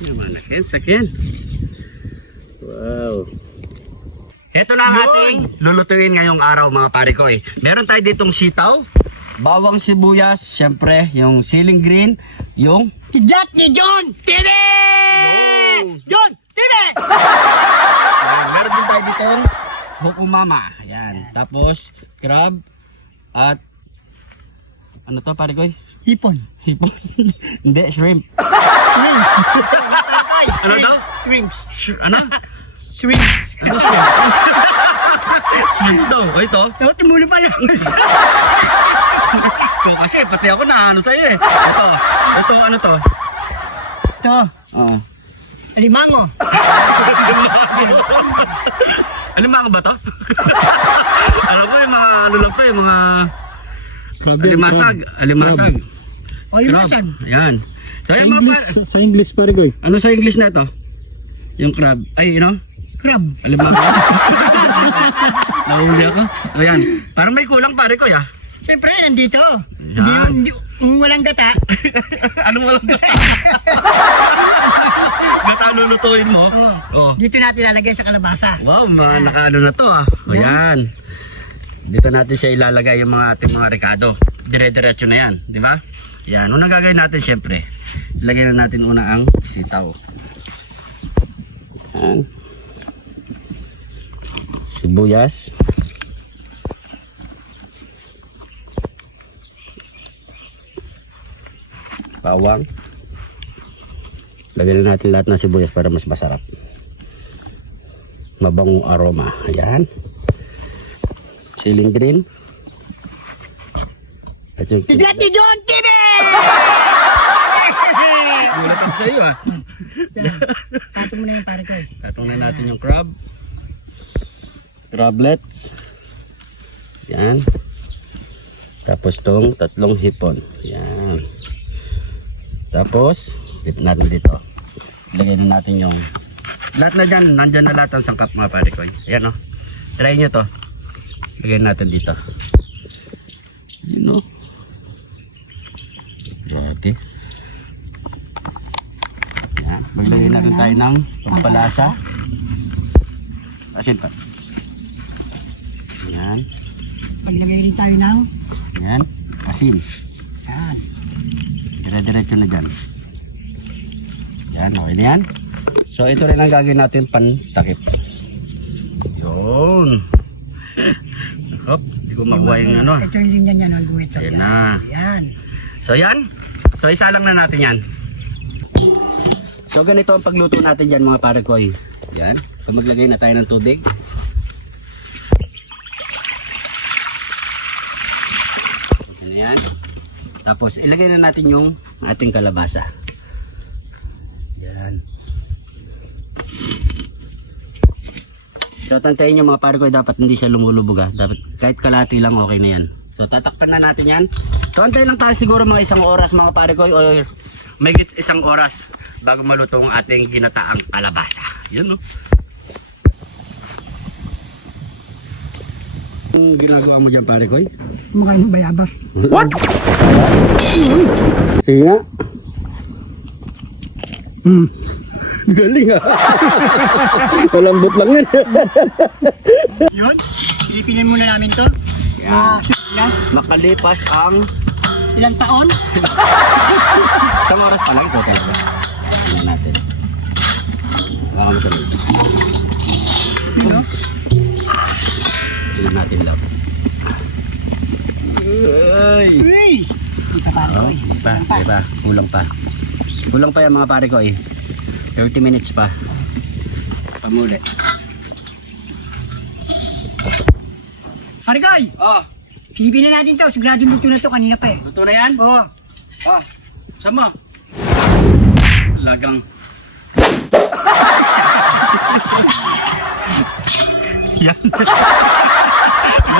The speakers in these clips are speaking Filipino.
Naman, sakin. Wow. Ito na ang ating lulutuin ngayong araw mga pare ko eh. Meron tayo ditong sitaw, bawang sibuyas, syempre, yung siling green, yung kidlat ni John! Tine! John! Tine! Meron din tayo ditong hukumama. Ayan. Tapos, crab at ano to pare ko eh? Hipon. Hipon? Hindi, shrimp. Ano daw? Shrimps. Ano? Shrimps. Ano shrimps? Shrimps daw. O ito? Dapat timulo pa lang. So, kasi pati ako na ano sa'yo eh. Ito ano to? Ito. Oo. Alimango. Alimango ba to? Alam ko yung mga ano lang to yung mga alimasag. Alimasag. O limasan. Ayan. So yung mga Sa English pare ko. ano sa English na to? Yung crab. Ay, you know? Crab. Alimango. Nahuli ako. Ayan. Parang may kulang pare ko ya. Siyempre, nandito. Yan. Hindi, walang gata. Anong walang gata? Gata lulutuin mo? Oh. Dito natin lalagyan sa kalabasa. Wow, nakaano na to ah. O yan. Dito natin siya ilalagay yung mga ating mga rekado. Dire-diretso na yan, di ba? Yan, unang gagawin natin syempre. Ilagay na natin una ang sitaw. Yan. Sibuyas. Bawang. Lagyan na natin lahat ng sibuyas para mas masarap. Mabangong aroma. Ayan. Siling green. At yung Kidlat ni John! Tine! gulat ako sa iyo ah. Tato mo na yung pare ko eh. Tatong na natin yung crab. Crablets. Yan. Tapos tong tatlong hipon. Yan. Tapos, dip natin dito. Ilagay na natin yung lahat na dyan. Nandyan na lahat ang sangkap mga pare ko. Ayan o. Try nyo to. Ilagay natin dito. You know. Grabe. Yan. Maglagay na rin tayo ng pampalasa. Asin pa. Yan. Paglagay rin tayo ng Yan. Asin. yan. Dire-diretso na dyan. Yan. Okay na yan. So ito rin ang gagawin natin pantakip. Yun. Hop. Hindi ko makuha yung ano. Ito yung linya niya ng guwito. Yan na. Yan. So yan. So isa lang na natin yan. So ganito ang pagluto natin dyan mga pare ko. Yan. So maglagay na tayo ng tubig. Yan. Tapos ilagay na natin yung ating kalabasa. Yan. So tantayin nyo mga pare ko, dapat hindi siya lumulubog ha. Dapat kahit kalati lang okay na yan. So tatakpan na natin yan. So antayin lang tayo siguro mga 1 oras mga pare ko, or may 1 oras bago maluto ang ating ginataang kalabasa. Yan no. Ang ginagawa mo dyan pare ko? Mukha ng bayabas. What? Sige nga. Galing ah. Malambot lang yan. Yun. Pilipinan muna namin to. Yan. Makalipas ang Ilang taon? isang oras pa lang ito talaga. Tingnan natin. Baka masunod. Ano? Tingnan natin lang. Ay! Uy! Kita pare ko. Pa. Kulang pa. Kulang pa yan mga pare ko eh. 30 minutes pa. Pamuli. Pare Koy! Oh, Pilipinan natin to. Sigurado luto na to. Kanina pa eh. luto na yan? Oo. Oh, sama. Lagang. Yan.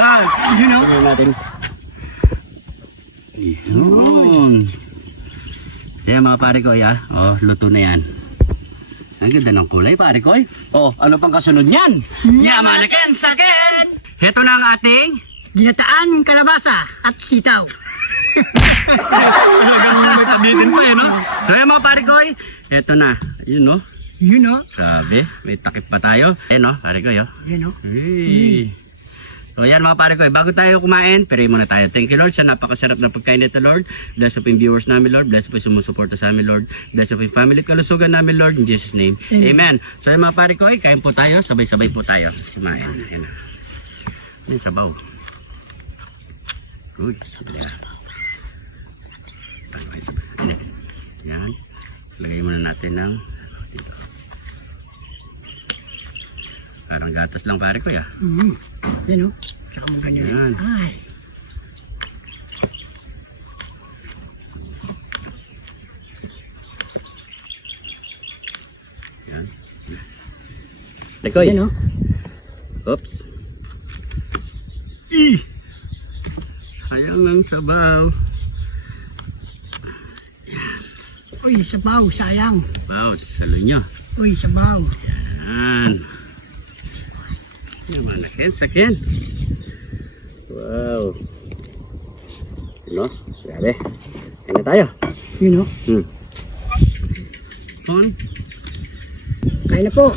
Yan. You know? Tingnan natin. Yun. Yan mga pare ko ya. Oh, luto na yan. Ang ganda ng kulay pare ko. Oh, ano pang kasunod niyan? Yamanakan sakin! Ito na ang ating Ginataan, kalabasa, at sitaw. Talagang may pabitin pa eh, no? So yan mga pare ko, eto na. Yun, no? Yun o. Sabi, may takip pa tayo. Eh, no? Pare ko, yo. Yan o. Hey. So yan mga pare ko, bago tayo kumain, pray muna tayo. Thank you Lord sa napakasarap na pagkain nito Lord. Bless po yung viewers namin Lord. Bless po yung sumusuporta sa amin Lord. Bless po yung family kalusugan namin Lord. In Jesus name. Amen. So yan mga pare ko, kain po tayo. Sabay-sabay po tayo. Kumain. Ayan na. Yan sabaw. Good. Yan. Lagay muna natin ng dito. Parang gatas lang pare ko ya. Yan o. Saka mo ganyan. Yan. Ay. Yan. Tekoy. Yan o. Oops. Sayang ang sabaw. Uy, sabaw, sayang. Wow, salo nyo. Uy, sabaw. Yan. Naman akin, sakin. Wow. Ano? Grabe. Kain na tayo. Yun o. On. Kain na po.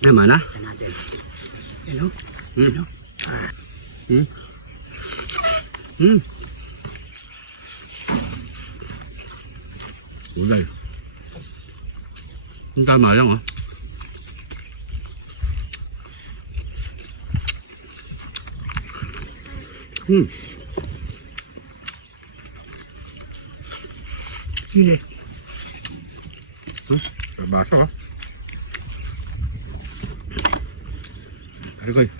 Naman na. Yan o. Ulay. Ang tama lang oh. Yun eh. Nabasa ha. Ano ko eh.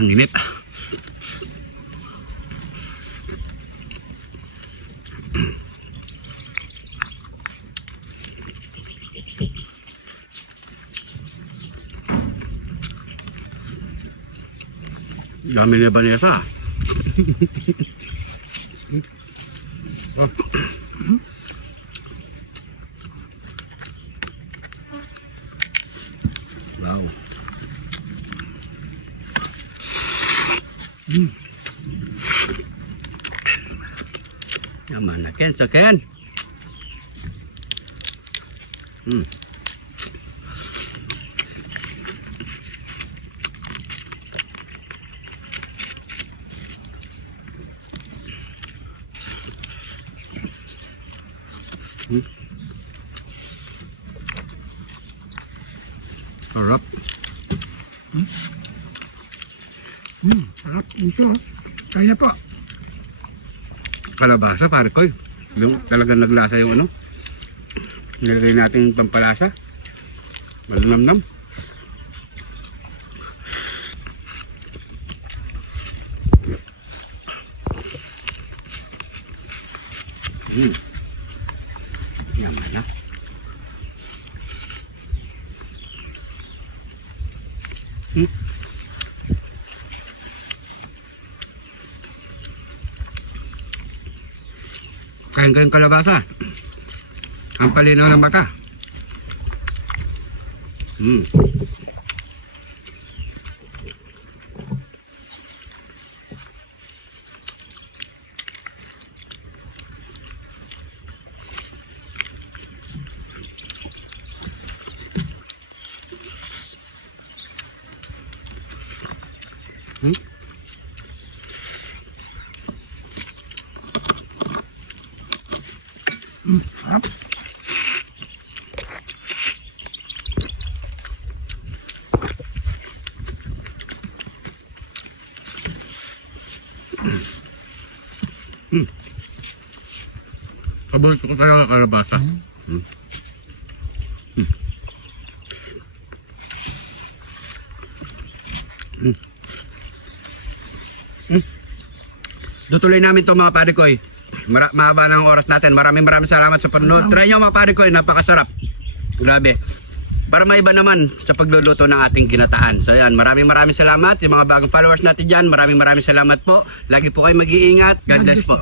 Ang init. Dami na ba niya sa? Wow. Yaman na Ken, sa Ken. Sarap. Sarap. Ito. Kain na po. Kalabasa, pare ko. Yung talagang naglasa yung ano. Nilagay natin pampalasa. Malanamnam. Yaman na. Kain kayong kalabasa. Ang palinaw ng mata. Sarap. Paborito ko talaga ang kalabasa. Tutuloy namin itong mga pare ko eh. Mahaba na ang oras natin. Maraming salamat sa panonood. Try nyo mga pare ko eh. Napakasarap. Grabe. para maiba naman sa pagluluto ng ating ginataan. So yan, maraming salamat. Yung mga bagong followers natin dyan, maraming salamat po. Lagi po kayo mag-iingat. God bless po.